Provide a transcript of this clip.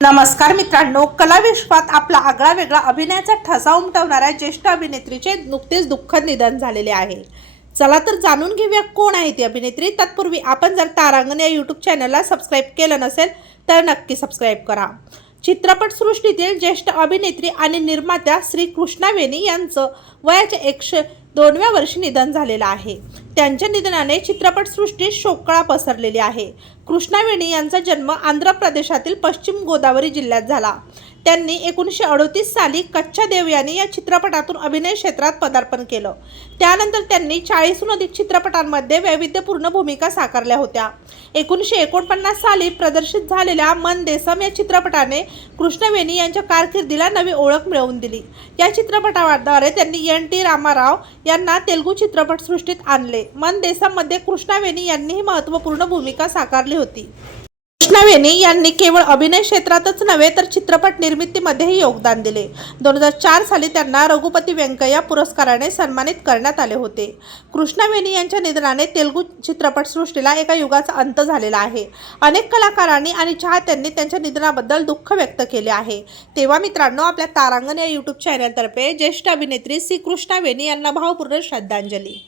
नमस्कार मित्रांनो कला विश्वात आपला आगळा वेगळा अभिनयाचा ठसा उमटवणाऱ्या ज्येष्ठ अभिनेत्रीचे नुकतेच दुःखद निधन झालेले आहे. चला तर जाणून घेऊया कोण आहे ती अभिनेत्री. तत्पूर्वी आपण जर तारांगण या यूट्यूब चॅनलला सबस्क्राईब केलं नसेल तर नक्की सबस्क्राईब करा. चित्रपटसृष्टीतील ज्येष्ठ अभिनेत्री आणि निर्मात्या श्री कृष्णावेणी यांचं वयाच्या एकशे दोनव्या वर्षी निधन झालेलं आहे. त्यांच्या निधनाने चित्रपटसृष्टीत शोककळा पसरलेली आहे. कृष्णावेणी यांचा जन्म आंध्र प्रदेशातील पश्चिम गोदावरी जिल्ह्यात झाला. त्यांनी एकोणीसशे अडोतीस साली कच्चा देव यांनी या चित्रपटातून अभिनय क्षेत्रात पदार्पण केलं. त्यानंतर त्यांनी चाळीसहून अधिक चित्रपटांमध्ये वैविध्यपूर्ण भूमिका साकारल्या होत्या. एकोणीसशे एकोणपन्नास साली प्रदर्शित झालेल्या मन देसम या चित्रपटाने कृष्णवेणी यांच्या कारकिर्दीला नवी ओळख मिळवून दिली. या चित्रपटाद्वारे त्यांनी एन टी रामाराव यांना तेलगू चित्रपटसृष्टीत आणले. मन देसामध्ये कृष्णावेणी यांनीही महत्त्वपूर्ण भूमिका साकारली होती. कृष्णवेणी यांनी केवळ अभिनय क्षेत्रातच नव्हे तर चित्रपट निर्मितीमध्येही योगदान दिले. दोन हजार चार साली त्यांना रघुपती व्यंकय्या पुरस्काराने सन्मानित करण्यात आले होते. कृष्णवेणी यांच्या निधनाने तेलुगू चित्रपटसृष्टीला एका युगाचा अंत झालेला आहे. अनेक कलाकारांनी आणि चाहत्यांनी त्यांच्या निधनाबद्दल दुःख व्यक्त केले आहे. तेव्हा मित्रांनो आपल्या तारांगण या यूट्यूब चॅनलतर्फे ज्येष्ठ अभिनेत्री श्री कृष्णा वेणी यांना भावपूर्ण श्रद्धांजली.